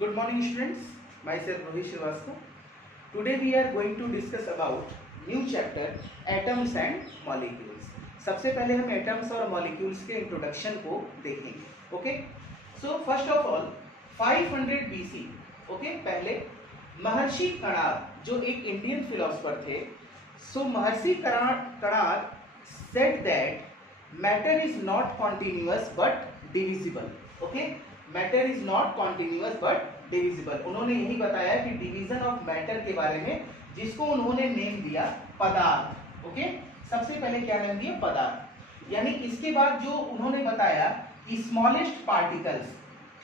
Good morning students, myself Rohit Srivastava. Today we are going to discuss about new chapter atoms and molecules. सबसे पहले हम atoms और molecules के introduction को देखेंगे. Okay, so first of all 500 BC, okay, पहले महर्षि कणाद जो एक इंडियन फिलोसफर थे, so Maharshi Kanad said that matter is not continuous but divisible. Okay, matter is not continuous but divisible. उन्होंने यही बताया कि डिवीजन ऑफ मैटर के बारे में, जिसको उन्होंने नेम दिया पदार्थ. ओके, सबसे पहले क्या नेम दिया? पदार्थ. यानी इसके बाद जो उन्होंने बताया स्मॉलेस्ट पार्टिकल्स,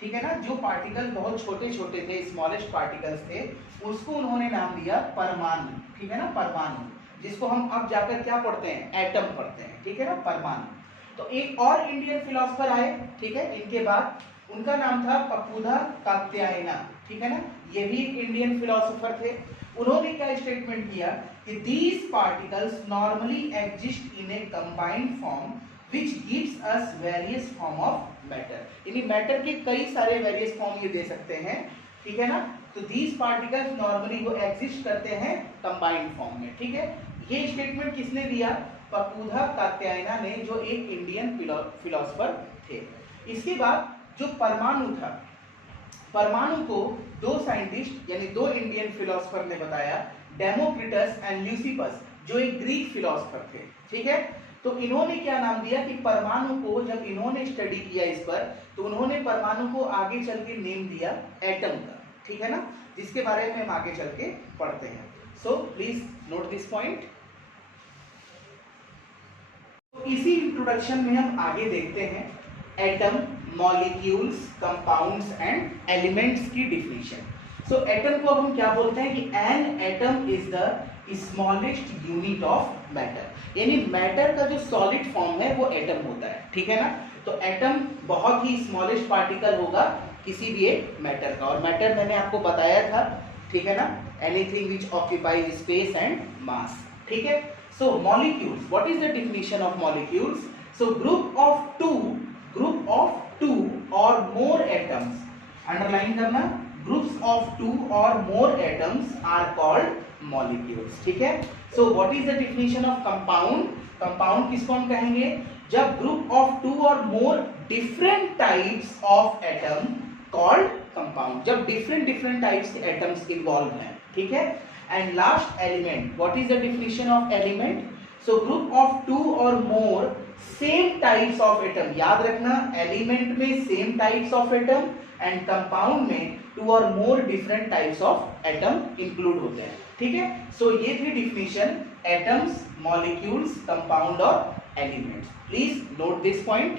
ठीक है ना, जो पार्टिकल बहुत छोटे छोटे थे, स्मॉलेस्ट पार्टिकल्स थे, उसको उन्होंने नाम दिया परमाणु. ठीक है ना, परमाणु, जिसको हम अब जाकर क्या पढ़ते हैं? एटम पढ़ते हैं. ठीक है ना, परमाणु. तो एक और इंडियन फिलोसफर आए, ठीक है, इनके बाद, उनका नाम था पप्पूधा कात्यायना. ठीक है ना, ये भी एक इंडियन फिलोसोफर थे. उन्होंने क्या स्टेटमेंट किया कि these particles normally exist in A combined form which gives us various form of matter. यानी मैटर के कई सारे वेरियस फॉर्म ये दे सकते हैं. ठीक है ना, तो दीज पार्टिकल्स नॉर्मली वो एग्जिस्ट करते हैं कंबाइंड फॉर्म में. ठीक है, ये स्टेटमेंट किसने दिया? पप्पूधा कात्यायना ने, जो एक इंडियन फिलोसोफर थे. इसके बाद जो परमाणु था, परमाणु को दो साइंटिस्ट यानी दो इंडियन फिलोसोफर ने बताया, डेमोक्रिटस एंड ल्यूसिपस, जो एक ग्रीक फिलोसोफर थे. ठीक है, तो इन्होंने क्या नाम दिया कि परमाणु को, जब इन्होंने स्टडी किया इस पर, तो उन्होंने परमाणु को आगे चल के नेम दिया एटम का. ठीक है ना, जिसके बारे में हम आगे चल के पढ़ते हैं. So please note this point. इसी इंट्रोडक्शन में हम आगे देखते हैं atom, molecules, compounds and elements की डिफिनीशन. सो एटम को अब हम क्या बोलते हैं कि an atom is the smallest unit of matter. यानी मैटर का जो सॉलिड फॉर्म है वो एटम होता है. ठीक है ना, तो एटम बहुत ही स्मॉलेस्ट पार्टिकल होगा किसी भी एक मैटर का. और मैटर मैंने आपको बताया था, ठीक है ना, anything which occupies space and mass. ठीक है, so molecules, what is the definition of molecules? So group of two or more atoms, underline करना, groups of two or more atoms are called molecules. ठीक है, so what is the definition of compound? Compound किसको हम कहेंगे? जब group of two or more different types of atom called compound, जब different types के atoms involve हैं. ठीक है, and last element, what is the definition of element? So group of two or more same types of atom. याद रखना, element में same types of atom and compound में two or more different types of atom include होते हैं. ठीक है, so ये थी डिफिनीशन, एटम्स, मॉलिक्यूल्स, कंपाउंड और elements. Please note this point.